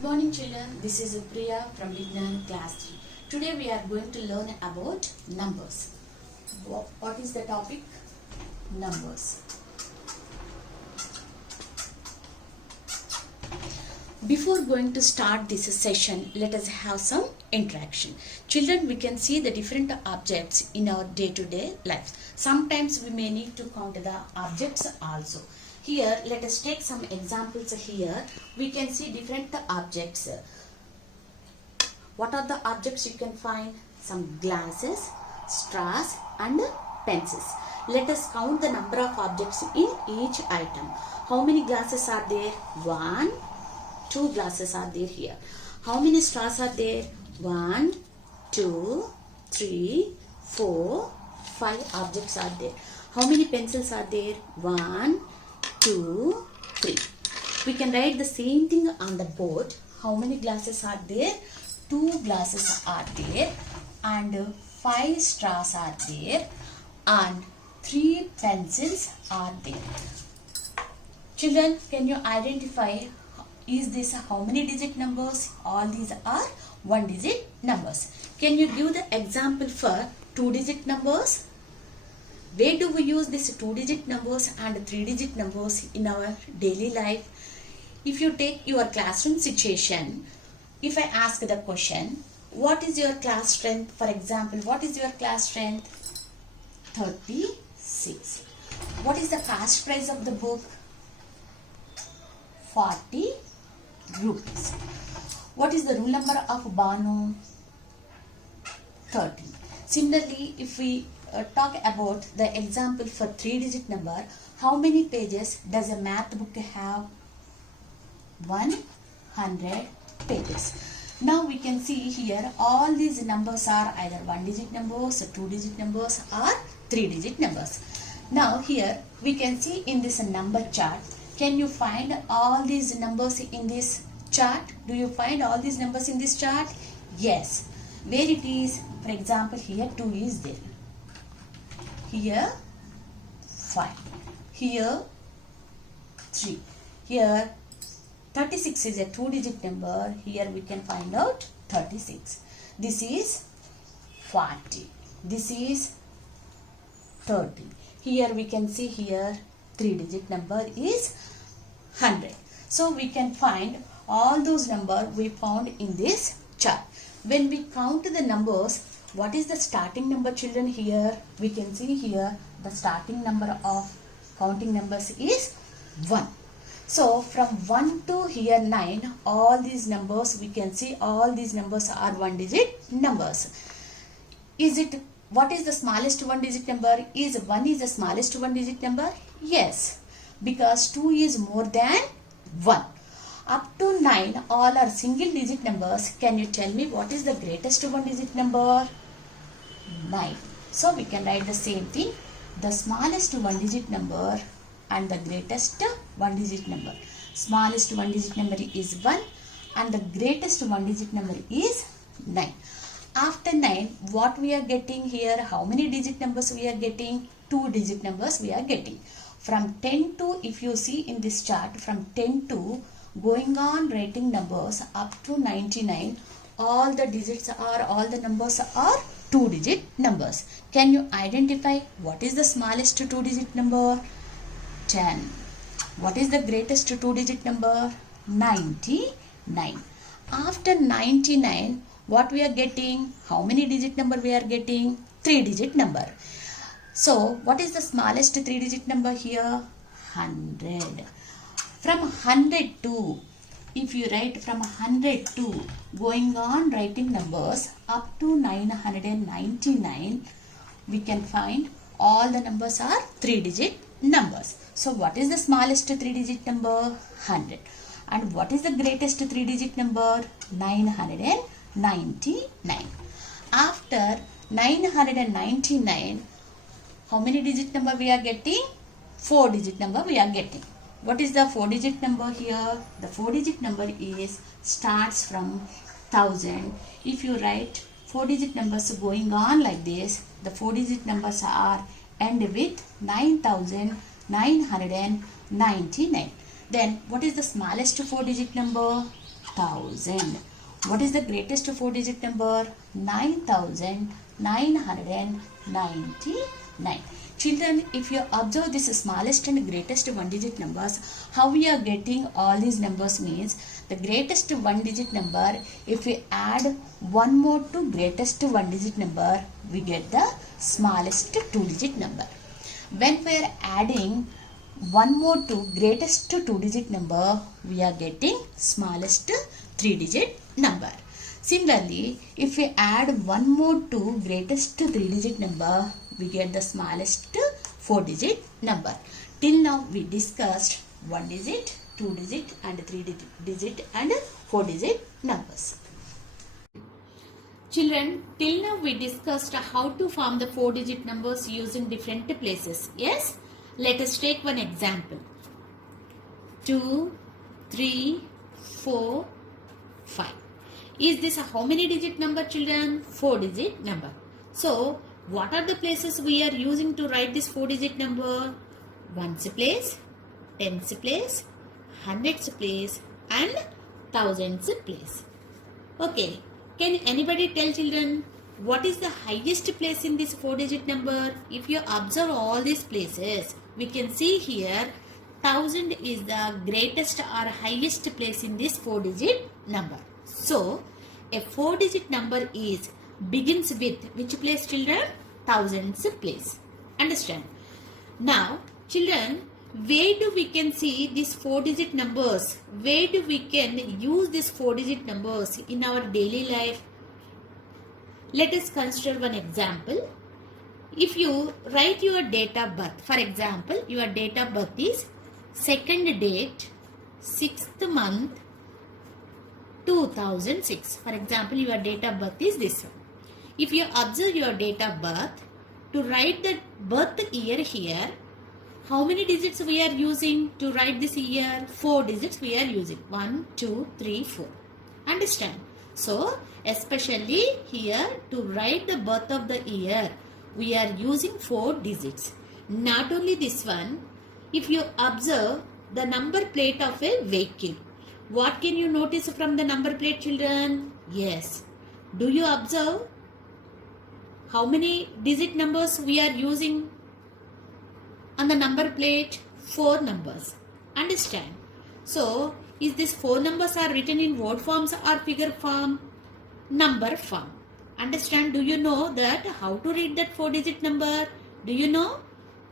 Good morning children, this is Priya from Vignan class 3. Today we are going to learn about numbers. What is the topic? Numbers. Before going to start this session, let us have some interaction. Children, we can see the different objects in our day-to-day life. Sometimes we may need to count the objects also. Here, let us take some examples here. We can see different objects. What are the objects you can find? Some glasses, straws and pencils. Let us count the number of objects in each item. How many glasses are there? 1, 2 glasses are there here. How many straws are there? 1, 2, 3, 4, 5 objects are there. How many pencils are there? 1, 2, 3. We can write the same thing on the board. How many glasses are there? 2 glasses are there and 5 straws are there and 3 pencils are there. Children, can you identify, is this how many digit numbers? All these are 1 digit numbers. Can you give the example for 2 digit numbers? Where do we use these 2 digit numbers and 3 digit numbers in our daily life? If you take your classroom situation, if I ask the question, what is your class strength? For example, what is your class strength? 36. What is the cost price of the book? 40 rupees. What is the rule number of Banu? 13. Similarly, if we talk about the example for 3 digit number, how many pages does a math book have? 100 pages. Now we can see here all these numbers are either 1 digit numbers, 2 digit numbers or 3 digit numbers. Now here we can see in this number chart, can you find all these numbers in this chart? Do you find all these numbers in this chart? Yes. Where it is? For example, here 2 is there. Here 5. Here 3. Here 36 is a 2 digit number. Here we can find out 36. This is 40. This is 30. Here we can see here 3 digit number is 100. So we can find all those numbers we found in this chart. When we count the numbers, what is the starting number, children? Here we can see here the starting number of counting numbers is 1. So from 1 to here 9, all these numbers we can see all these numbers are 1 digit numbers. What is the smallest 1 digit number? Is 1 is the smallest 1 digit number? Yes, because 2 is more than 1. Up to 9 all are single digit numbers. Can you tell me what is the greatest 1 digit number? 9. So we can write the same thing. The smallest 1 digit number and the greatest 1 digit number. Smallest 1 digit number is 1 and the greatest 1 digit number is 9. After 9, what we are getting here? How many digit numbers we are getting? 2 digit numbers we are getting. From 10 to, if you see in this chart, from 10 to going on writing numbers up to 99, all the numbers are 2 digit numbers. Can you identify what is the smallest 2 digit number? 10. What is the greatest 2 digit number? 99. After 99, what we are getting? How many digit number we are getting? 3 digit number. So what is the smallest 3 digit number here? 100. From 100 to, if you write from 100 to going on writing numbers up to 999, we can find all the numbers are 3 digit numbers. So what is the smallest 3 digit number? 100. And what is the greatest 3 digit number? 999. After 999, how many digit number we are getting? 4 digit number we are getting. What is the 4 digit number here? The 4 digit number is starts from 1000. If you write 4 digit numbers going on like this, the 4 digit numbers are end with 9999. Then what is the smallest 4 digit number? 1000. What is the greatest 4-digit number? 9999. Children, if you observe this smallest and greatest 1-digit numbers, how we are getting all these numbers means the greatest 1-digit number, if we add one more to greatest 1-digit number, we get the smallest 2-digit number. When we are adding one more to greatest 2-digit number, we are getting smallest 3-digit number. Similarly, if we add one more to greatest 3-digit number, we get the smallest 4-digit number. Till now we discussed 1-digit, 2-digit and 3-digit and 4-digit numbers. Children, till now we discussed how to form the 4-digit numbers using different places. Yes? Let us take one example. 2, 3, 4, 5. Is this a how many digit number, children? 4-digit number. So, what are the places we are using to write this 4-digit number? Ones place, tens place, hundreds place and thousands place. Okay. Can anybody tell, children, what is the highest place in this 4-digit number? If you observe all these places, we can see here 1000 is the greatest or highest place in this 4-digit number. So, a 4-digit number begins with which place, children? Thousands place. Understand? Now, children, where do we can see these 4-digit numbers? Where do we can use these 4-digit numbers in our daily life? Let us consider one example. If you write your date of birth, for example, your date of birth is 2nd date, 6th month, 2006. For example, your date of birth is this one. If you observe your date of birth, to write the birth year here, how many digits we are using to write this year? 4 digits we are using. 1, 2, 3, 4. Understand? So, especially here to write the birth of the year, we are using 4 digits. Not only this one, if you observe the number plate of a vehicle, what can you notice from the number plate, children? Yes. Do you observe how many digit numbers we are using on the number plate? 4 numbers. Understand? So, is this 4 numbers are written in word forms or figure form? Number form. Understand? Do you know that how to read that 4-digit number? Do you know?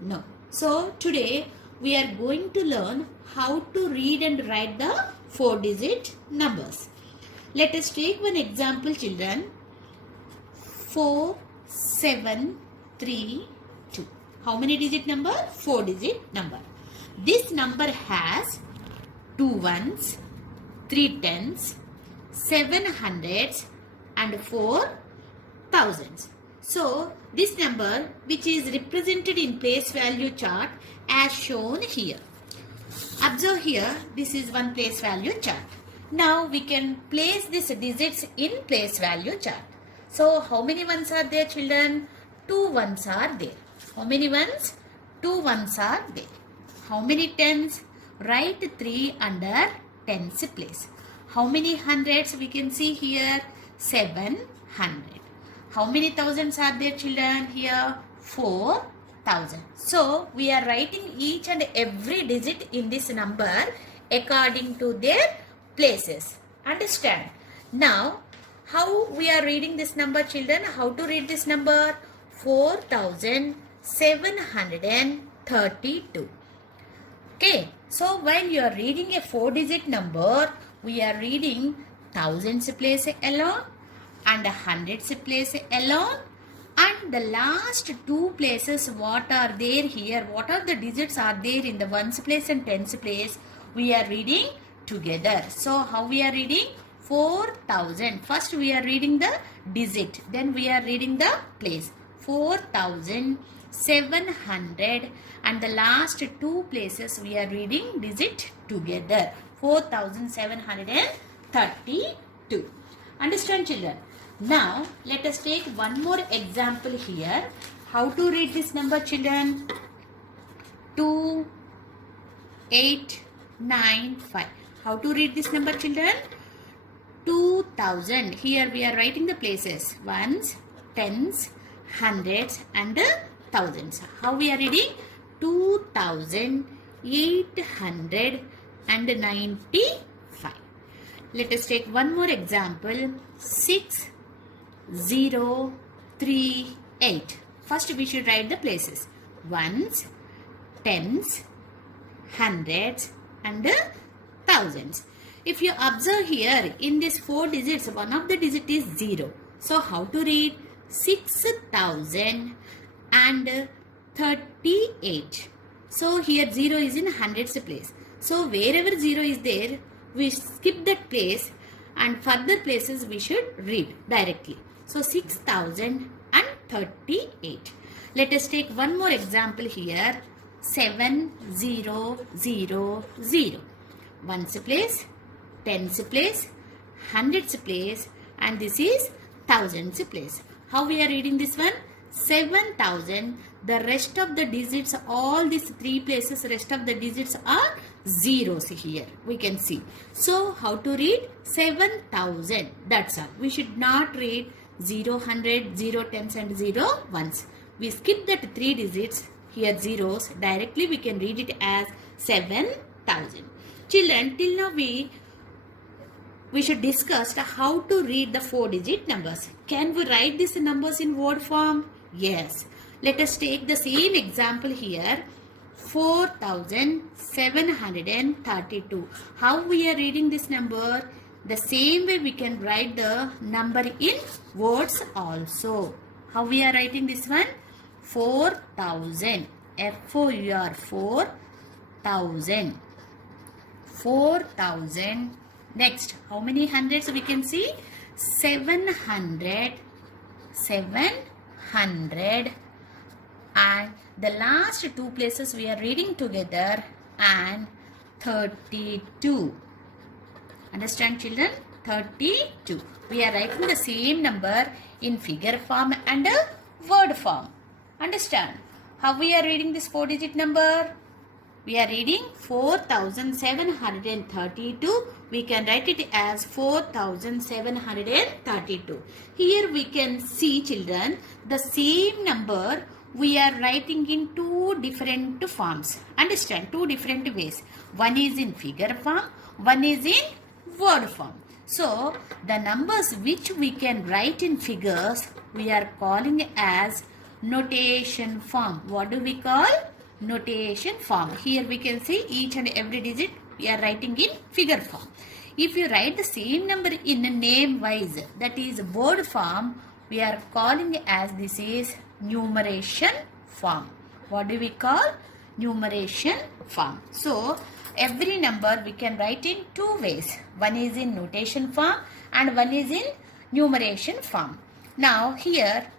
No. So, today we are going to learn how to read and write the 4-digit numbers. Let us take one example, children. 4, 7, 3, 2. How many digit number? 4-digit number. This number has 2 ones, 3 tens, 7 hundreds and 4 thousands. So, this number which is represented in place value chart as shown here. Observe here, this is one place value chart. Now, we can place these digits in place value chart. So, how many ones are there, children? 2 ones are there. How many ones? 2 ones are there. How many tens? Write 3 under tens place. How many hundreds we can see here? 700. How many thousands are there, children? Here 4,000. So, we are writing each and every digit in this number according to their places. Understand? Now, how we are reading this number, children? How to read this number? 4,732. Okay. So, while you are reading a 4-digit number, we are reading thousands place alone and hundreds place alone, and the last 2 places what are there here, what are the digits are there in the ones place and tens place, we are reading together. So, how we are reading? 4,000. First we are reading the digit, then we are reading the place. 4,700 and the last 2 places we are reading digit together. 4,732. Understand, children? Now, let us take one more example here. How to read this number, children? 2895. How to read this number, children? 2000. Here we are writing the places. Ones, tens, hundreds and thousands. How we are reading? 2895. Let us take one more example. 6038. First we should write the places. Ones, tens, hundreds and thousands. If you observe here, in these 4 digits, one of the digit is 0. So how to read? 6038. So here 0 is in hundreds place. So wherever 0 is there, we skip that place and further places we should read directly. So 6038. Let us take one more example here. 7000. Ones place, tens place, hundreds place and this is thousands place. How we are reading this one? 7000. The rest of the digits, all these 3 places, rest of the digits are zeros here. We can see. So how to read? 7000. That's all. We should not read 0 100, 0 tens and 0 ones. We skip that 3 digits. Here zeros. Directly we can read it as 7000. Children, till now we should discuss how to read the 4-digit numbers. Can we write these numbers in word form? Yes. Let us take the same example here. 4732. How we are reading this number? The same way we can write the number in words also. How we are writing this one? 4000. F-O-U-R, 4000. 4000. Next, how many hundreds we can see? 700. 700. And the last 2 places we are reading together and 32. Understand, children? 32. We are writing the same number in figure form and word form. Understand? How we are reading this 4-digit number? We are reading 4732. We can write it as 4732. Here we can see, children, the same number we are writing in 2 different forms. Understand? 2 different ways. One is in figure form, one is in word form. So, the numbers which we can write in figures, we are calling as notation form. What do we call? Notation form. Here we can see each and every digit we are writing in figure form. If you write the same number in a name wise, that is word form, we are calling as this is numeration form. What do we call? Numeration form. So, every number we can write in 2 ways. One is in notation form and one is in numeration form. Now, here,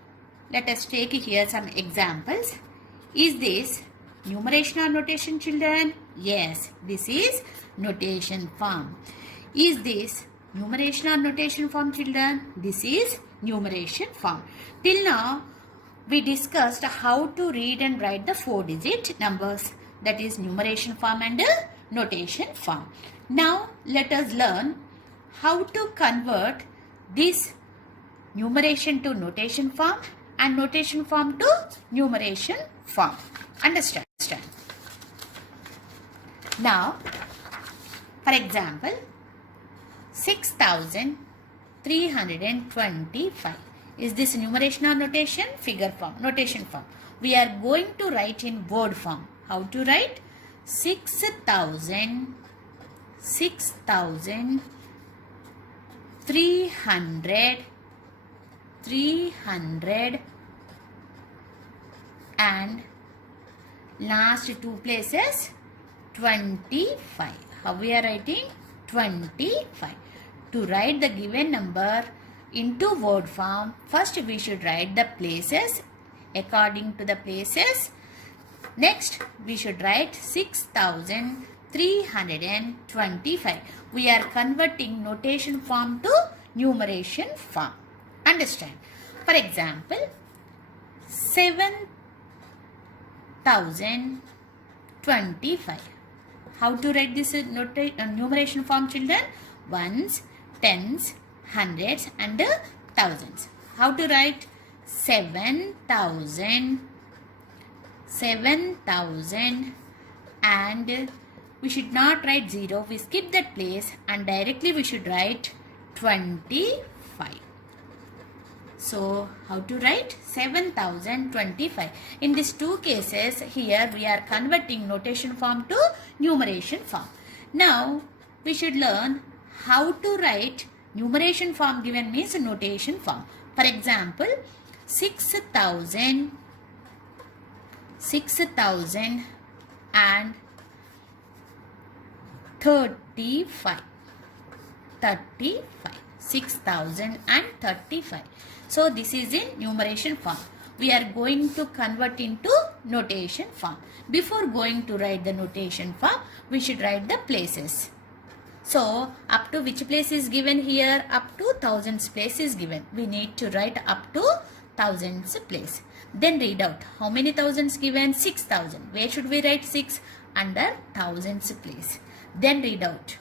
let us take here some examples. Is this numeration or notation, children? Yes, this is notation form. Is this numeration or notation form, children? This is numeration form. Till now, we discussed how to read and write the 4-digit numbers. That is numeration form and notation form. Now, let us learn how to convert this numeration to notation form and notation form to numeration form. Understand? Now, for example, 6325. Is this numeration or notation? Figure form, notation form. We are going to write in word form. How to write? 6,300 and last 2 places 25. How we are writing? 25. To write the given number into word form, first we should write the places according to the places. Next, we should write 6,325. We are converting notation form to numeration form. Understand? For example, 7,025. How to write this numeration form, children? Ones, tens, hundreds and thousands. How to write? 7,000 and we should not write 0. We skip that place and directly we should write 25. So how to write? 7,025. In these two cases, here we are converting notation form to numeration form. Now we should learn how to write numeration form given means notation form. For example, 6,000 and 35. 6,000 and 35. So this is in numeration form. We are going to convert into notation form. Before going to write the notation form, we should write the places. So up to which place is given here? Up to thousands place is given. We need to write up to thousands place. Then read out how many thousands given? 6,000. Where should we write 6? Under thousands place. Then read out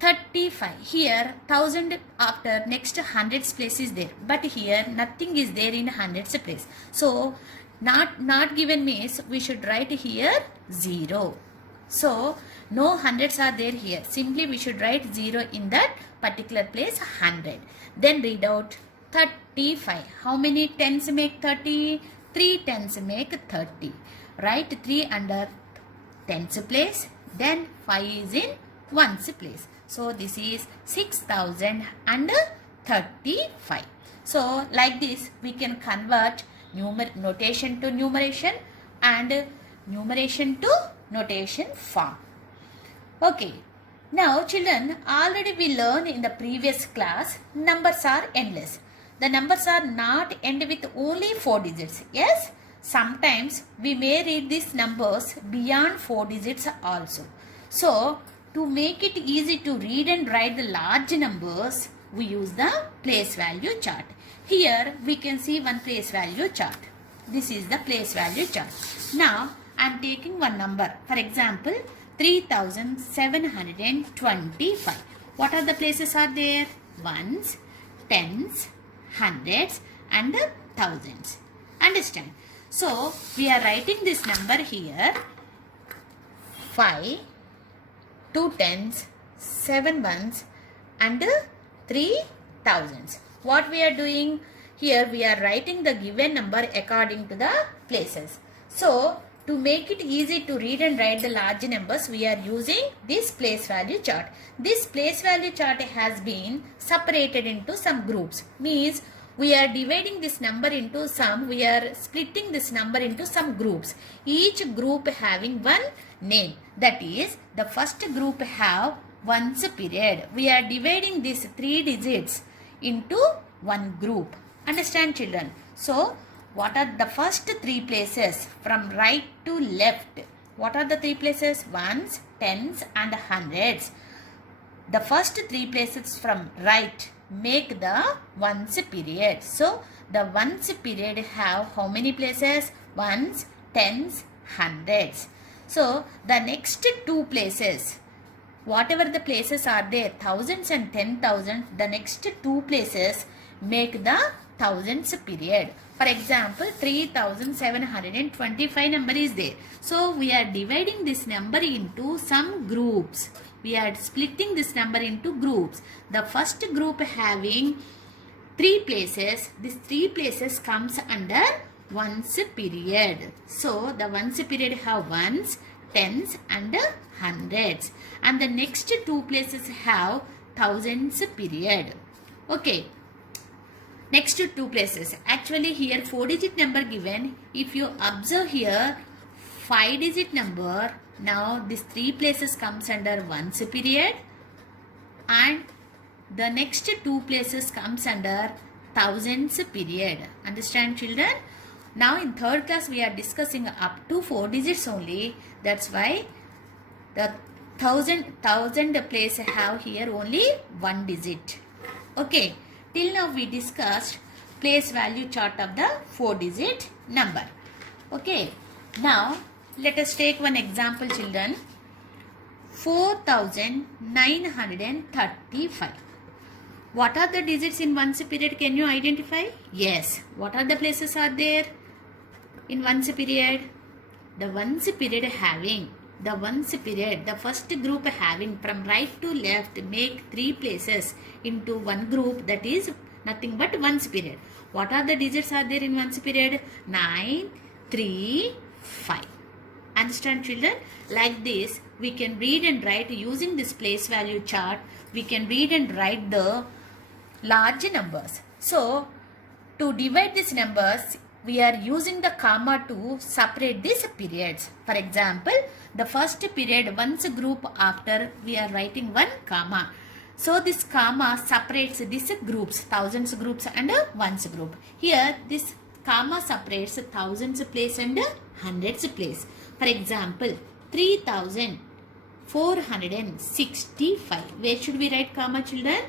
35. Here 1000 after next hundreds place is there, but here nothing is there in hundreds place. So not given means we should write here 0. So no hundreds are there here. Simply we should write 0 in that particular place 100. Then read out 35. How many tens make 30? 3 tens make 30. Write 3 under tens place. Then 5 is in ones place. So this is 6,035. So like this we can convert notation to numeration and numeration to notation form. Okay. Now children, already we learned in the previous class, numbers are endless. The numbers are not end with only 4 digits. Yes, sometimes we may read these numbers beyond 4 digits also. So to make it easy to read and write the large numbers, we use the place value chart. Here we can see one place value chart. This is the place value chart. Now I am taking one number. For example, 3,725. What are the places are there? Ones, tens, hundreds and thousands. Understand? So we are writing this number here. 5, 2 tens, 7 ones and 3 thousands. What we are doing? Here we are writing the given number according to the places. So to make it easy to read and write the large numbers, we are using this place value chart. This place value chart has been separated into some groups. Means we are dividing this number into some, we are splitting this number into some groups. Each group having one name. That is, the first group have ones period. We are dividing these 3 digits into one group. Understand children? So what are the first 3 places from right to left? What are the 3 places? Ones, tens and hundreds. The first 3 places from right make the ones period. So the ones period have how many places? Ones, tens, hundreds. So the next 2 places, whatever the places are there, thousands and 10,000, the next 2 places make the thousands period. For example, 3,725 number is there. So we are dividing this number into some groups. We are splitting this number into groups. The first group having 3 places. These 3 places comes under ones period. So the ones period have ones, tens and hundreds. And the next 2 places have thousands period. Okay. Next 2 places. Actually here 4 digit number given. If you observe here 5 digit number. Now this 3 places comes under ones period. And the next 2 places comes under thousands period. Understand children? Now in 3rd class we are discussing up to 4 digits only. That's why the thousand place have here only 1 digit. Okay. Till now we discussed place value chart of the 4 digit number. Okay. Now let us take one example children. 4,935. What are the digits in ones period? Can you identify? Yes. What are the places are there in ones period? The ones period having, the first group having from right to left, make 3 places into one group, that is nothing but ones period. What are the digits are there in ones period? 9, 3, 5. Understand, children? Like this, we can read and write using this place value chart. We can read and write the large numbers. So, to divide these numbers, we are using the comma to separate these periods. For example, the first period, ones group, after we are writing one comma. So, this comma separates these groups, thousands groups and ones group. Here, this comma separates thousands place and hundreds place. For example, 3465. Where should we write comma, children?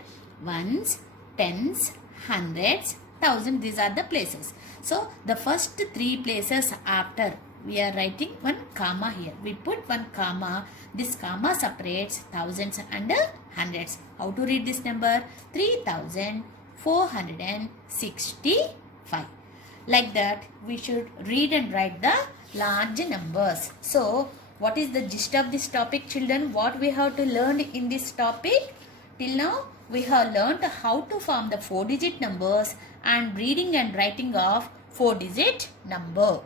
Ones, tens, hundreds, thousand. These are the places. So, the first 3 places after we are writing one comma here. We put one comma. This comma separates thousands and hundreds. How to read this number? 3465. Like that, we should read and write the large numbers. So, what is the gist of this topic, children? What we have to learn in this topic? Till now, we have learned how to form the 4-digit numbers and reading and writing of 4-digit number.